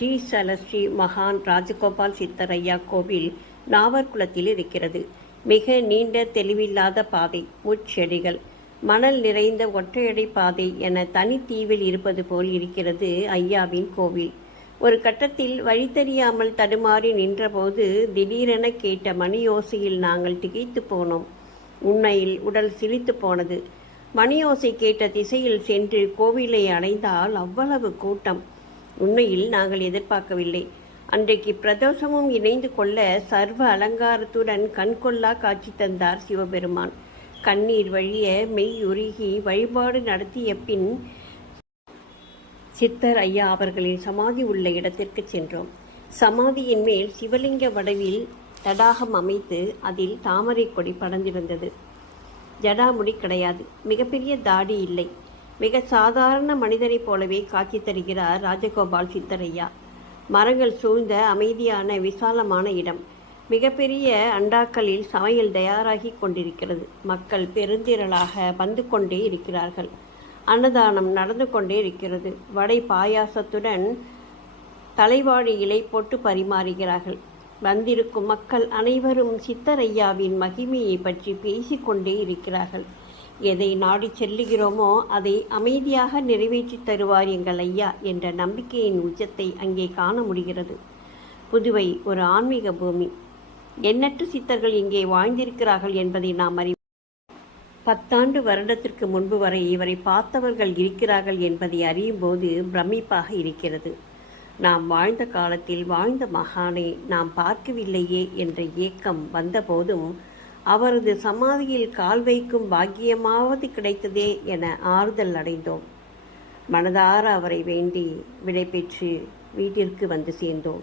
ஸ்ரீ மகான் ராஜகோபால் சித்தரையா கோவில் நாவற்குளத்தில் இருக்கிறது. மிக நீண்ட தெளிவில்லாத பாதை, முட்செடிகள், மணல் நிறைந்த ஒற்றையடை பாதை என தனித்தீவில் இருப்பது போல் இருக்கிறது ஐயாவின் கோவில். ஒரு கட்டத்தில் வழி தெரியாமல் தடுமாறி நின்றபோது திடீரென கேட்ட மணியோசையில் நாங்கள் திகைத்து போனோம். உண்மையில் உடல் சிலித்து போனது. மணியோசை கேட்ட திசையில் சென்று கோவிலை அடைந்தால் அவ்வளவு கூட்டம். உண்மையில் நாங்கள் எதிர்பார்க்கவில்லை. அன்றைக்கு பிரதோஷமும் இணைந்து கொள்ள சர்வ அலங்காரத்துடன் கண்கொள்ளா காட்சி தந்தார் சிவபெருமான். கண்ணீர் வழிய மெய் உருகி வழிபாடு நடத்திய பின் சித்தர் ஐயா அவர்களின் சமாதி உள்ள இடத்திற்கு சென்றோம். சமாதியின் மேல் சிவலிங்க வடிவில் தடாகம் அமைத்து அதில் தாமரை கொடி படர்ந்திருந்தது. ஜடாமுடி கிடையாது, மிகப்பெரிய தாடி இல்லை. மிக சாதாரண மனிதரைப் போலவே காட்சி தருகிறார் ராஜகோபால் சித்தரையா. மரங்கள் சூழ்ந்த அமைதியான விசாலமான இடம். மிகப்பெரிய அண்டாக்களில் சமையல் தயாராகி கொண்டிருக்கிறது. மக்கள் பெருந்திரளாக வந்து கொண்டே இருக்கிறார்கள். அன்னதானம் நடந்து கொண்டே இருக்கிறது. வடை பாயாசத்துடன் தலைவாழி இலை போட்டு பரிமாறுகிறார்கள். வந்திருக்கும் மக்கள் அனைவரும் சித்தரையாவின் மகிமையை பற்றி பேசிக்கொண்டே இருக்கிறார்கள். எதை நாடி செல்லுகிறோமோ அதை அமைதியாக நிறைவேற்றி தருவார் எங்கள் ஐயா என்ற நம்பிக்கையின் உச்சத்தை அங்கே காண முடிகிறது. புதுவை ஒரு ஆன்மீக பூமி. எண்ணற்ற சித்தர்கள் இங்கே வாழ்ந்திருக்கிறார்கள் என்பதை நாம் அறிவோம். 10 வருடத்திற்கு முன்பு வரை இவரை பார்த்தவர்கள் இருக்கிறார்கள் என்பதை அறியும் போது பிரமிப்பாக இருக்கிறது. நாம் வாழ்ந்த காலத்தில் வாழ்ந்த மகானை நாம் பார்க்கவில்லையே என்ற ஏக்கம் வந்தபோதும் அவரது சமாதியில் கால் வைக்கும் பாக்கியமாவது கிடைத்ததே என ஆறுதல் அடைந்தோம். மனதார அவரை வேண்டி விடைபெற்று வீட்டிற்கு வந்து சேர்ந்தோம்.